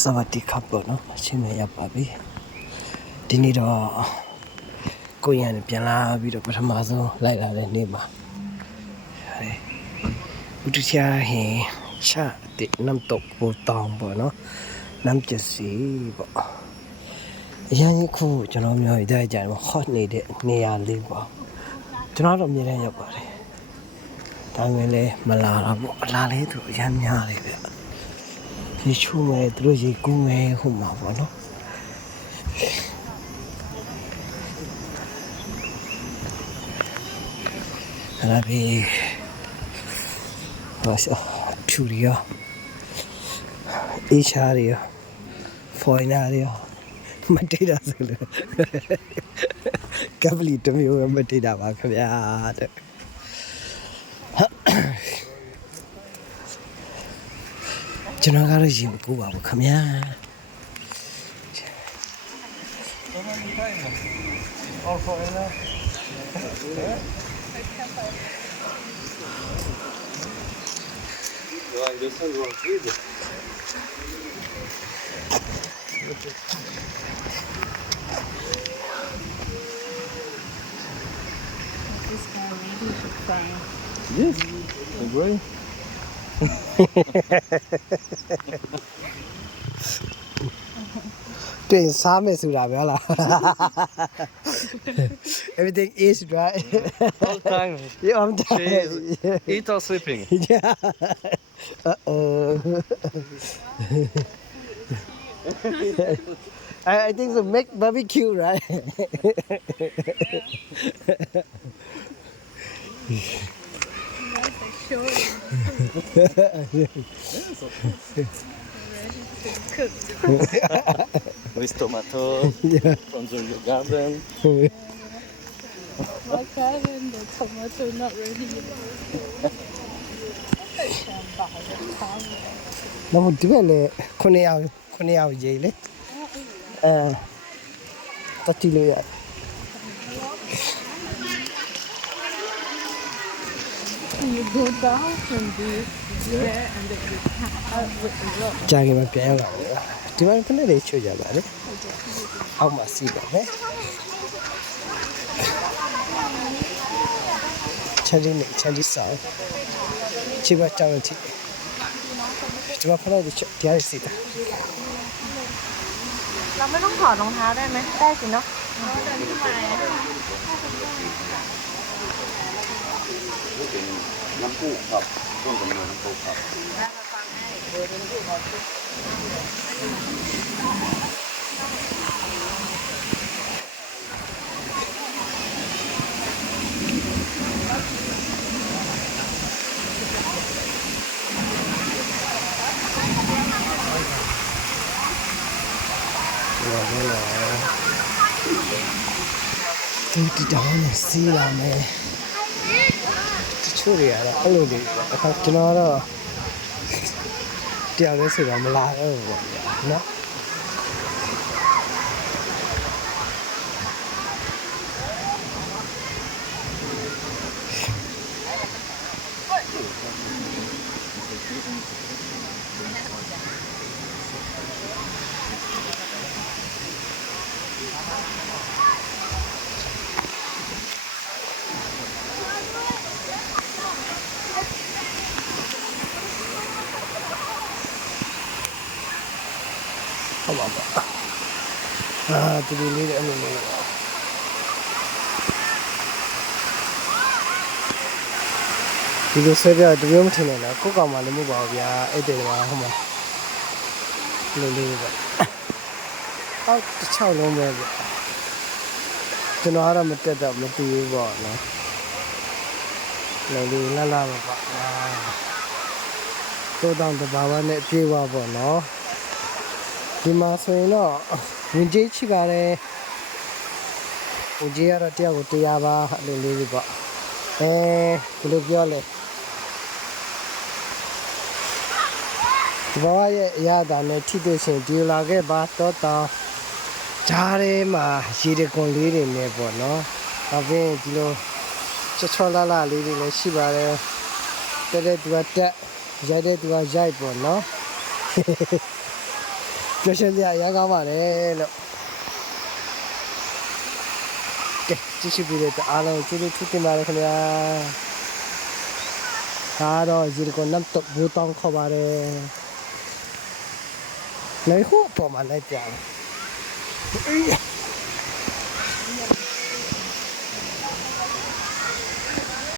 สวัสดีครับပေါ့နော်အချင်းနဲ့ရပ်ပါပြီဒီနေ့တော့ကိုရံပြန်လာပြီးတော့ပထမဆုံးလိုက်လာတဲ့နေ့မှာอุทยานแห่งชาติน้ำตกปูตองပေါ့နော်น้ำเจ็ดสีပေါ့အရင်ခုကျွန်တော်မျိုးရကြတယ် hot နေတဲ့နေရာလေးပေါ့ကျွန်တော်တော့အမြဲတမ်းရောက်ပါတယ်ဒါပေမဲ့လည်းမလာတော့ဘူးအလားလေးသူအရင်များတယ်ဗျရေချိုးမယ်သူတို့ရေကူးမယ်ဟုတ်မှာပေါ့နော်အဲ့ဒါပြီးဘာလို့ဖြူရီရောအေးချာရီရောဖော်နာရီရောမတိတာဆိုလို့ကပလီတမျိုးမတိတာပါခင်ဗျာတဲ့ကျွန်တော်ကတော့ရေမကူပါဘူးခင်ဗျာYes, agree. Tuyển sao mày sửa lại là everything is right All time. yeah I'm She is tired eat or sleeping. yeah I think so make barbecue right With tomato from the garden. My garden, the tomato not ready yet. nó một đứa là con eo gì đấy tao chỉ lừa You go down from this there and then you come out with the rock. cha cái mà kéo lại thì mà cái này để chơi giờ lại đấy ông mà xì vào đấy chân đi sợ chỉ bảo cháu thì chỉ bảo cái này để chơi xì ta เราไม่ต้องถอดรองเท้าได้ไหมได้สิเนาะ น้ำพุครับต้นกำเนิดน้ำพุครับ rồi đây là tôi đi đó là xì là mẹ chú rìa là cái lùi đi không cho nó đó treo đến sự làm la đó nó không bảo tôi đi lấy để mình đi cái xe ra tôi không thể nào là có còn mà nó mua bảo bia ấy để mà không mà lấy vậy tao chào luôn vậy cho nó ra một cái đợt một tí bỏ nó lấy la mà bạn tôi đang tập bảo này chơi vào bỏ nóဒီမှာဆိုရင်တော့ဝင်ကြီးချိကလည်းဝင်ကြီးကတော့တယောက်ကို100ပါအဲ့လိုလေးပေါ့ဘယ်လိုပြောလဲဒီဘဝရဲ့အရာတာနဲ့ထိတွေ့ရှင်ဒီလာခဲ့ပါတော့တောင်းဂျားထဲမှာရေတကွန်လေးတွေနဲ့ပေါ့နော်နောက်ပြီးဒီလိုချောချောလာလာလေးတွေလည်းရှိပါတယ်တက်တဲ့သူကတက်ရိုက်တဲ့သူကရိုက်ပေါ့နော် ပြောရှင်စရာရကောင်းပါလေလို့ကဲကြည့်ရှိပြီးတဲ့အားလုံးကျေးဇူးတင်ပါတယ်ခင်ဗျာဒါတော့ရေကိုနမ်တော့ဘူတောင်းခေါ်ပါတယ်လေခုပေါ်မှာလိုက်ကြတယ်